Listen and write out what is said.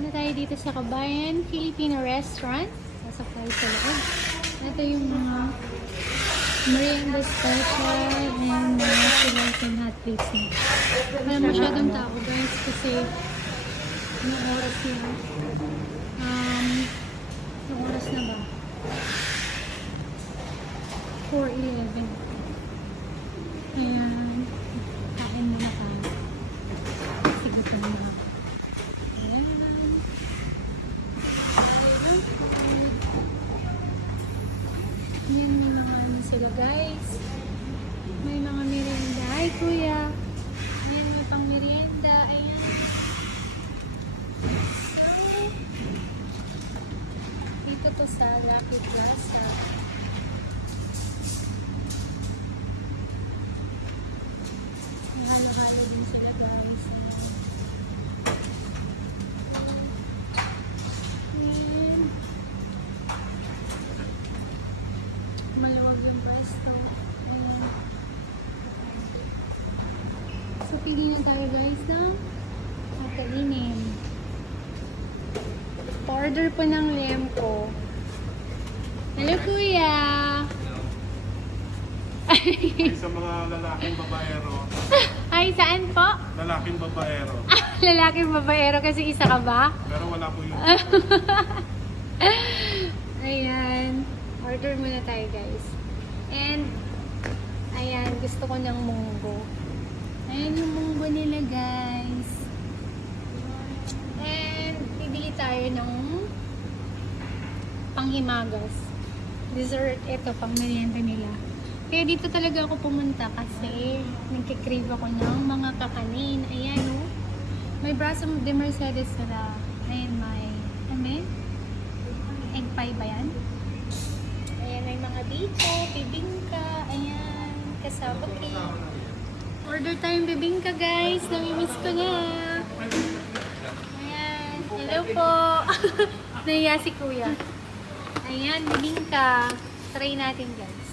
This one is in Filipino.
na tayo dito sa Kabayan Filipino Restaurant. Pasok tayo sa loob. Ito yung mga merienda special and mga silat and hot plates na. Wala masyadong tao guys kasi anong oras na? Um, anong oras na ba? 4.11. Ayan. Kain muna tayo. Sige po na ako. Ayan. Ayan, may mga ano sila guys. May mga merienda. Ay, kuya. Ayan, may pang merienda. Ayan. So, dito to sa Lucky Plaza. May Halo-halo din sila guys. Ayan. Maluwag yung pwesto. Ayan. So, pili na tayo guys ng kakainin. Order po ng lempo. Hello, kuya! sa mga lalaking babaero, Ay, saan po? lalaking babaero. Lalaking babaero kasi isa ka ba? Pero wala po yun. Ayan. Order muna tayo, guys. And, ayan, gusto ko ng munggo. Ayan yung munggo nila, guys. And, bibili tayo ng panghimagas. Dessert, ito, pang merienda nila. Kaya dito talaga ako pumunta kasi nagkikrave ako ng mga kakanin. Ayan, oh. May braso de Mercedes sila. Ayan, may, ano? Egg pie ba yan? Ayan, may mga biko, bibingka, ayan, kasama cake. Order tayong bibingka, guys. Namimiss ko na. Ayan, hello po. Nahiya si kuya. Ayan, bibingka. Try natin, guys.